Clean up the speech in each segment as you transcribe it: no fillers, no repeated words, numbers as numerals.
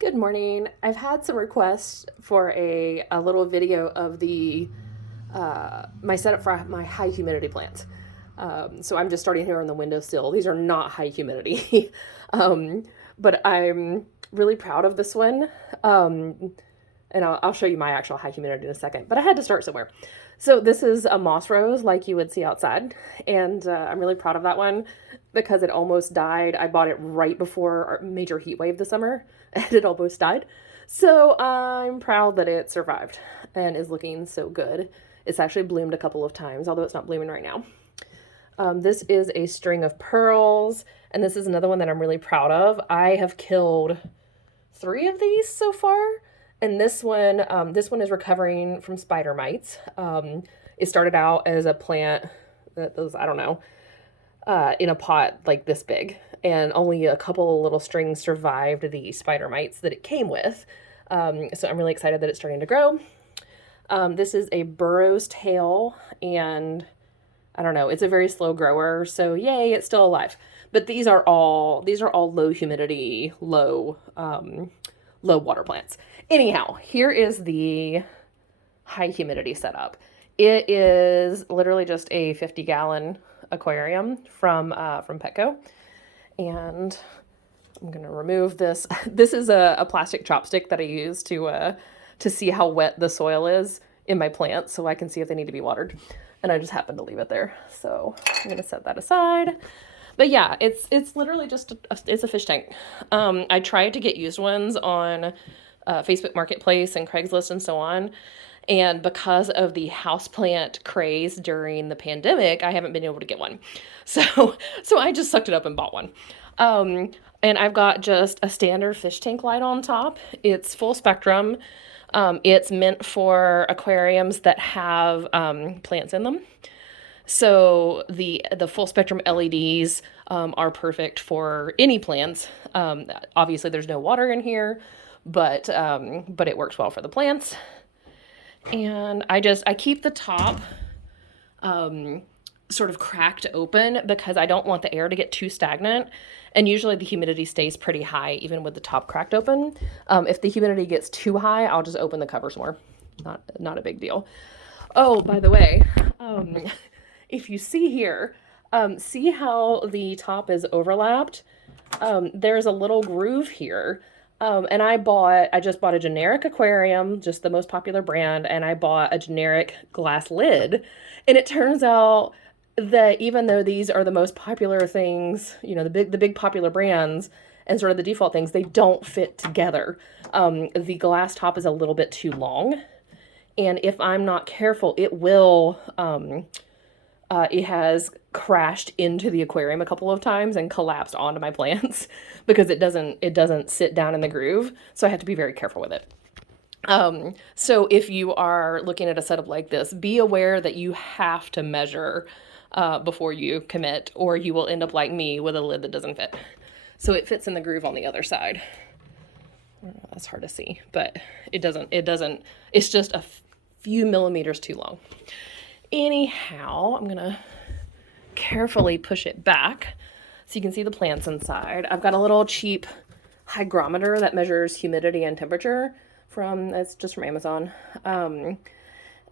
Good morning. I've had some requests for a little video of the my setup for my high humidity plants. So I'm just starting here on the windowsill. These are not high humidity, um, but I'm really proud of this one. And I'll show you my actual high humidity in a second. But I had to start somewhere. So this is a moss rose like you would see outside, and I'm really proud of that one because it almost died. I bought it right before our major heat wave this summer, and it almost died. So I'm proud that it survived and is looking so good. It's actually bloomed a couple of times, although it's not blooming right now. This is a string of pearls, and this is another one that I'm really proud of. I have killed 3 of these so far, and this one is recovering from spider mites. It started out as a plant that was, I don't know, in a pot like this big, and only a couple of little strings survived the spider mites that it came with. So I'm really excited that it's starting to grow. This is a burrow's tail, and I don't know, it's a very slow grower, so yay, it's still alive. But these are all low humidity, low water plants. Anyhow, here is the high humidity setup. It is literally just a 50-gallon aquarium from Petco, and I'm gonna remove this. This is a plastic chopstick that I use to see how wet the soil is in my plants, so I can see if they need to be watered. And I just happened to leave it there, so I'm gonna set that aside. But yeah, it's literally just it's a fish tank. I tried to get used ones on Facebook Marketplace and Craigslist and so on. And because of the houseplant craze during the pandemic, I haven't been able to get one. So I just sucked it up and bought one. And I've got just a standard fish tank light on top. It's full spectrum. It's meant for aquariums that have plants in them. So the full spectrum LEDs are perfect for any plants. Obviously, there's no water in here, but it works well for the plants. And I keep the top sort of cracked open because I don't want the air to get too stagnant. And usually the humidity stays pretty high even with the top cracked open. If the humidity gets too high, I'll just open the covers more. Not a big deal. Oh, by the way, if you see here, see how the top is overlapped? There's a little groove here. And I just bought a generic aquarium, just the most popular brand, and I bought a generic glass lid. And it turns out that even though these are the most popular things, the big popular brands and sort of the default things, they don't fit together. The glass top is a little bit too long, and if I'm not careful, it has crashed into the aquarium a couple of times and collapsed onto my plants because it doesn't sit down in the groove. So I have to be very careful with it. So if you are looking at a setup like this, be aware that you have to measure before you commit, or you will end up like me with a lid that doesn't fit. So it fits in the groove on the other side. That's hard to see, but it doesn't. It's just a few millimeters too long. Anyhow, I'm gonna carefully push it back so you can see the plants inside. I've got a little cheap hygrometer that measures humidity and temperature it's just from Amazon. And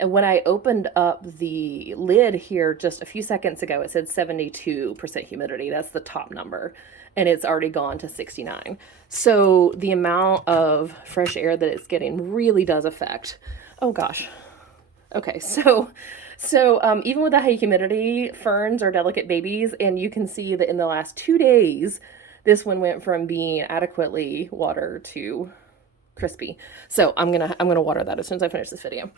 when I opened up the lid here just a few seconds ago, it said 72% humidity. That's the top number. And it's already gone to 69. So the amount of fresh air that it's getting really does affect. Oh gosh. Okay, so even with the high humidity, ferns are delicate babies, and you can see that in the last 2 days, this one went from being adequately watered to crispy. So I'm gonna water that as soon as I finish this video.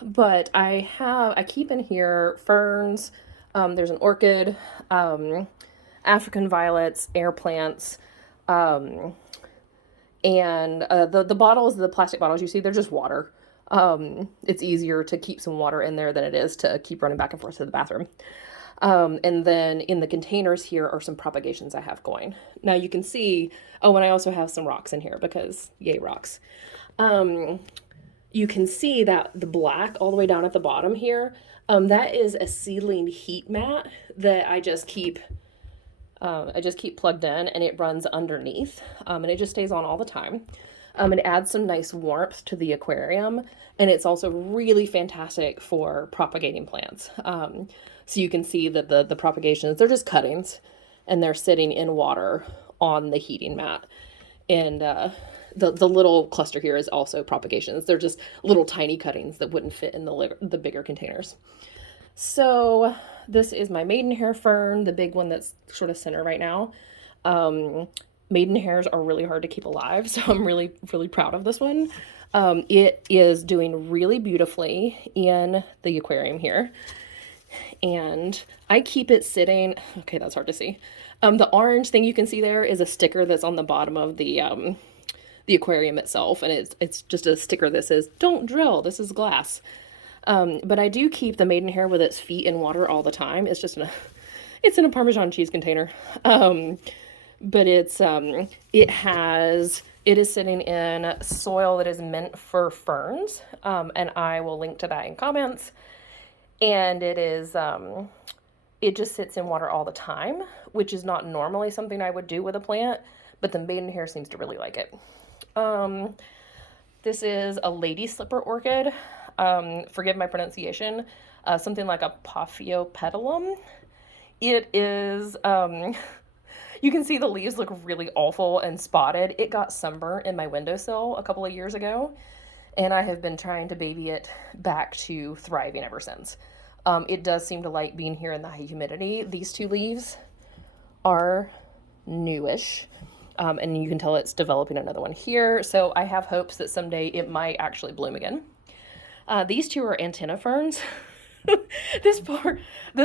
But I keep in here ferns. There's an orchid, African violets, air plants, and the bottles, the plastic bottles you see, they're just water. It's easier to keep some water in there than it is to keep running back and forth to the bathroom. And then in the containers here are some propagations I have going. Now you can see, and I also have some rocks in here because yay rocks. You can see that the black all the way down at the bottom here, that is a seedling heat mat that I just keep I just keep plugged in and it runs underneath, and it just stays on all the time. It adds some nice warmth to the aquarium, and it's also really fantastic for propagating plants. So you can see that the propagations, they're just cuttings, and they're sitting in water on the heating mat. And the little cluster here is also propagations. They're just little tiny cuttings that wouldn't fit in the bigger containers. So this is my maidenhair fern, the big one that's sort of center right now. Maidenhairs are really hard to keep alive, so I'm really, really proud of this one. It is doing really beautifully in the aquarium here. And I keep it sitting, okay, that's hard to see. The orange thing you can see there is a sticker that's on the bottom of the aquarium itself, and it's just a sticker that says, "Don't drill, this is glass." But I do keep the maidenhair with its feet in water all the time. It's just it's in a Parmesan cheese container. But it is sitting in soil that is meant for ferns, and I will link to that in comments. And it just sits in water all the time, which is not normally something I would do with a plant, but the maidenhair seems to really like it. This is a lady slipper orchid. Forgive my pronunciation. Something like a Paphiopedilum. It is, you can see the leaves look really awful and spotted. It got sunburnt in my windowsill a couple of years ago, and I have been trying to baby it back to thriving ever since. It does seem to like being here in the high humidity. These two leaves are newish, and you can tell it's developing another one here. So I have hopes that someday it might actually bloom again. These two are antenna ferns. This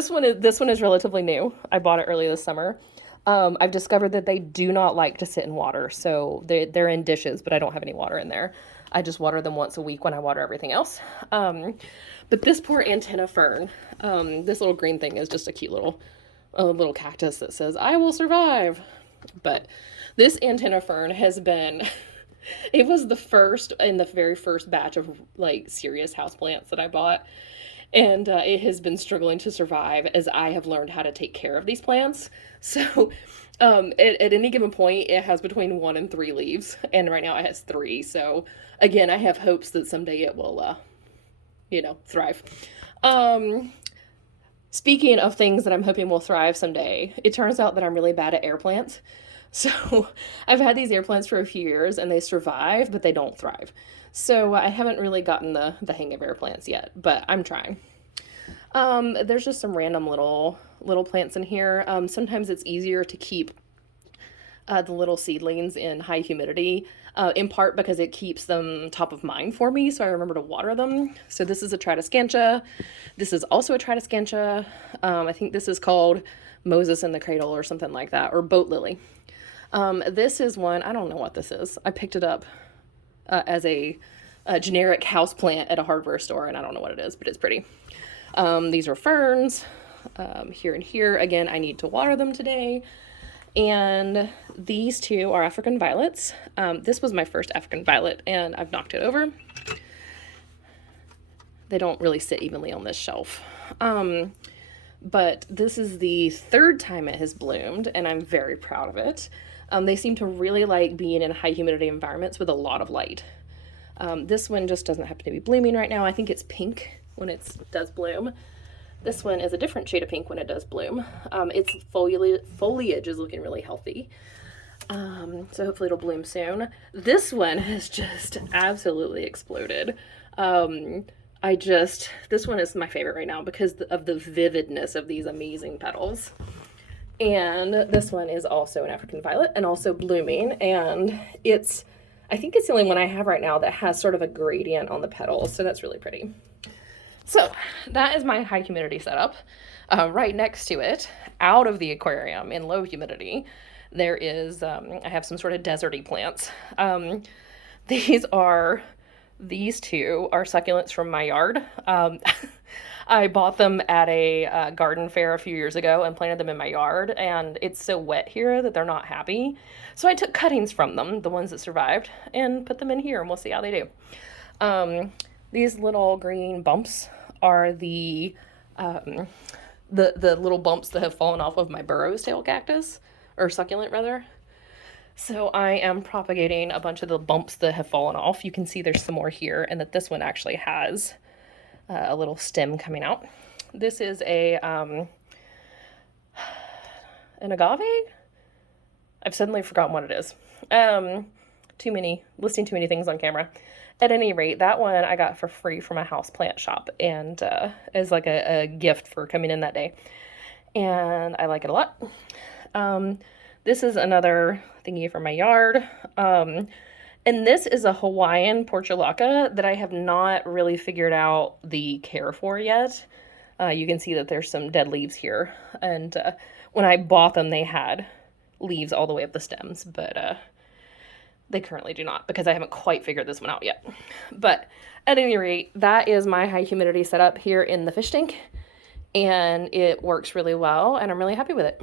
one is relatively new. I bought it earlier this summer. I've discovered that they do not like to sit in water, so they're in dishes, but I don't have any water in there. I just water them once a week when I water everything else. But this poor antenna fern, this little green thing is just a cute little cactus that says, "I will survive." But this antenna fern has been, it was the first in the very first batch of like serious houseplants that I bought. And it has been struggling to survive as I have learned how to take care of these plants. So at any given point, it has between 1 and 3 leaves. And right now it has 3. So again, I have hopes that someday it will, thrive. Speaking of things that I'm hoping will thrive someday, it turns out that I'm really bad at air plants. So I've had these air plants for a few years and they survive, but they don't thrive. So I haven't really gotten the hang of air plants yet, but I'm trying. There's just some random little plants in here. Sometimes it's easier to keep the little seedlings in high humidity, in part because it keeps them top of mind for me, so I remember to water them. So this is a Trata Skancha. This is also a Trata Skancha. I think this is called Moses in the Cradle or something like that, or Boat Lily. This is one, I don't know what this is. I picked it up as a generic house plant at a hardware store, and I don't know what it is, but it's pretty. These are ferns, here and here. Again, I need to water them today. And these two are African violets. This was my first African violet, and I've knocked it over. They don't really sit evenly on this shelf. But this is the 3rd time it has bloomed, and I'm very proud of it. They seem to really like being in high humidity environments with a lot of light. This one just doesn't happen to be blooming right now. I think it's pink when it does bloom. This one is a different shade of pink when it does bloom. Its foliage is looking really healthy. So hopefully it'll bloom soon. This one has just absolutely exploded. This one is my favorite right now because of the vividness of these amazing petals. And this one is also an African violet and also blooming. And I think it's the only one I have right now that has sort of a gradient on the petals. So that's really pretty. So that is my high humidity setup. Right next to it, out of the aquarium in low humidity, there is, I have some sort of deserty plants. These two are succulents from my yard. I bought them at a garden fair a few years ago and planted them in my yard, and it's so wet here that they're not happy. So I took cuttings from them, the ones that survived, and put them in here, and we'll see how they do. These little green bumps are the little bumps that have fallen off of my Burrow's tail cactus. or succulent rather. So I am propagating a bunch of the bumps that have fallen off. You can see there's some more here, and that this one actually has a little stem coming out. This is an agave? I've suddenly forgotten what it is. Listing too many things on camera. At any rate, that one I got for free from a houseplant shop, and as like a gift for coming in that day. And I like it a lot. This is another thingy for my yard. And this is a Hawaiian Portulaca that I have not really figured out the care for yet. You can see that there's some dead leaves here. And when I bought them, they had leaves all the way up the stems, but they currently do not, because I haven't quite figured this one out yet. But at any rate, that is my high humidity setup here in the fish tank, and it works really well, and I'm really happy with it.